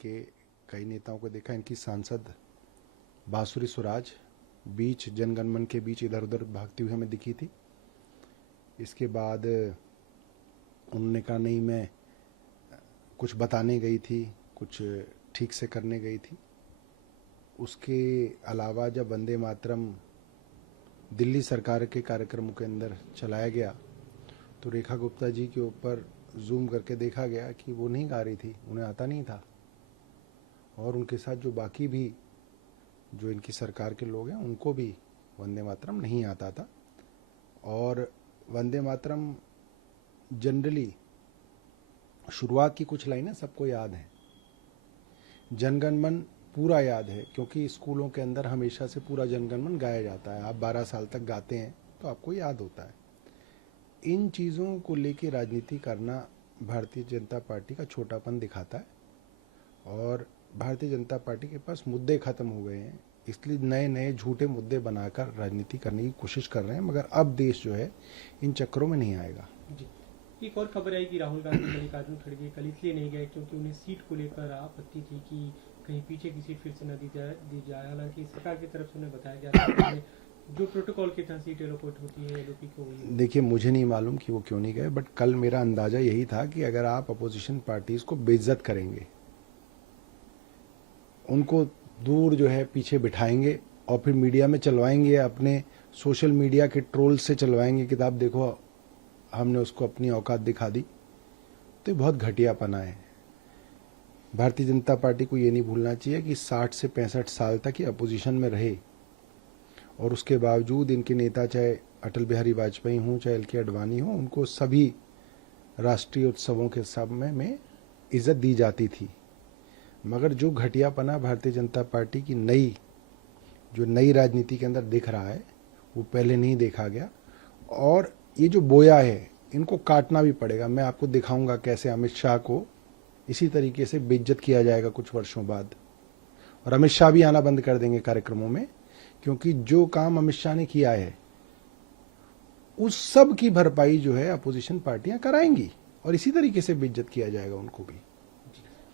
के कई नेताओं को देखा। इनकी सांसद बांसुरी स्वराज बीच जनगणमन के बीच इधर उधर भागती हुई हमें दिखी थी। इसके बाद उन्होंने कहा नहीं, मैं कुछ बताने गई थी, कुछ ठीक से करने गई थी। उसके अलावा जब वंदे मातरम दिल्ली सरकार के कार्यक्रमों के अंदर चलाया गया तो रेखा गुप्ता जी के ऊपर जूम करके देखा गया कि वो नहीं गा रही थी, उन्हें आता नहीं था। और उनके साथ जो बाकी भी जो इनकी सरकार के लोग हैं उनको भी वंदे मातरम नहीं आता था। और वंदे मातरम जनरली शुरुआत की कुछ लाइनें सबको याद हैं, जनगणमन पूरा याद है क्योंकि स्कूलों के अंदर हमेशा से पूरा जनगणमन गाया जाता है। आप 12 साल तक गाते हैं तो आपको याद होता है। इन चीज़ों को लेके राजनीति करना भारतीय जनता पार्टी का छोटापन दिखाता है और भारतीय जनता पार्टी के पास मुद्दे खत्म हो गए हैं, इसलिए नए नए झूठे मुद्दे बनाकर राजनीति करने की कोशिश कर रहे हैं। मगर अब देश जो है इन चक्करों में नहीं आएगा। जी, एक और खबर आई कि राहुल गांधी मल्लिकार्जुन खड़गे कल इसलिए नहीं गए क्योंकि उन्हें सीट को लेकर आपत्ति थी कि कहीं पीछे की सीट फिर से न दी जाए। हालांकि सरकार की तरफ से उन्हें बताया गया था कि जो प्रोटोकॉल के तहत सीट एलोकेट होती है एलओपी को वही। देखिए, मुझे नहीं मालूम कि वो क्यों नहीं गए, बट कल मेरा अंदाजा यही था कि अगर आप अपोजिशन पार्टीज को बेइज्जत करेंगे, उनको दूर जो है पीछे बिठाएंगे और फिर मीडिया में चलवाएंगे, अपने सोशल मीडिया के ट्रोल से चलवाएंगे कि आप देखो हमने उसको अपनी औकात दिखा दी, तो बहुत घटियापना है। भारतीय जनता पार्टी को ये नहीं भूलना चाहिए कि 60 से 65 साल तक ये अपोजिशन में रहे और उसके बावजूद इनके नेता चाहे अटल बिहारी वाजपेयी हों चाहे एल के आडवाणी हों, उनको सभी राष्ट्रीय उत्सवों के समय में इज्जत दी जाती थी। मगर जो घटियापना भारतीय जनता पार्टी की नई राजनीति के अंदर दिख रहा है वो पहले नहीं देखा गया। और ये जो बोया है इनको काटना भी पड़ेगा। मैं आपको दिखाऊंगा कैसे अमित शाह को इसी तरीके से बेइज्जत किया जाएगा कुछ वर्षों बाद, और अमित शाह भी आना बंद कर देंगे कार्यक्रमों में, क्योंकि जो काम अमित शाह ने किया है उस सब की भरपाई जो है अपोजिशन पार्टियां कराएंगी और इसी तरीके से बेइज्जत किया जाएगा उनको भी।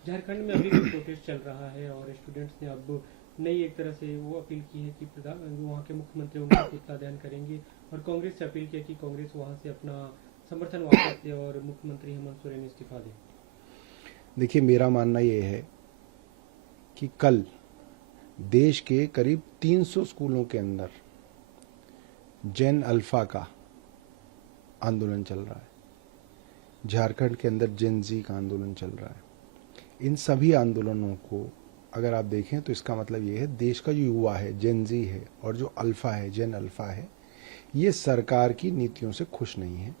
झारखंड में अभी भी प्रोटेस्ट चल रहा है और स्टूडेंट्स ने अब नई एक तरह से वो अपील की है कि वहाँ के मुख्यमंत्री उनका पुतलादहन करेंगे और कांग्रेस से अपील की है कि कांग्रेस वहाँ से अपना समर्थन वापस ले और मुख्यमंत्री हेमंत सोरेन इस्तीफा दें। देखिए, मेरा मानना ये है कि कल देश के करीब 300 स्कूलों के अंदर जेन अल्फा का आंदोलन चल रहा है, झारखंड के अंदर जेन जी का आंदोलन चल रहा है। इन सभी आंदोलनों को अगर आप देखें तो इसका मतलब ये है देश का जो युवा है, जेन जी है, और जो अल्फा है, जेन अल्फा है, ये सरकार की नीतियों से खुश नहीं है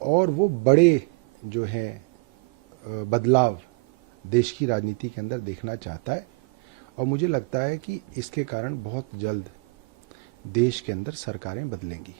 और वो बड़े जो है बदलाव देश की राजनीति के अंदर देखना चाहता है। और मुझे लगता है कि इसके कारण बहुत जल्द देश के अंदर सरकारें बदलेंगी।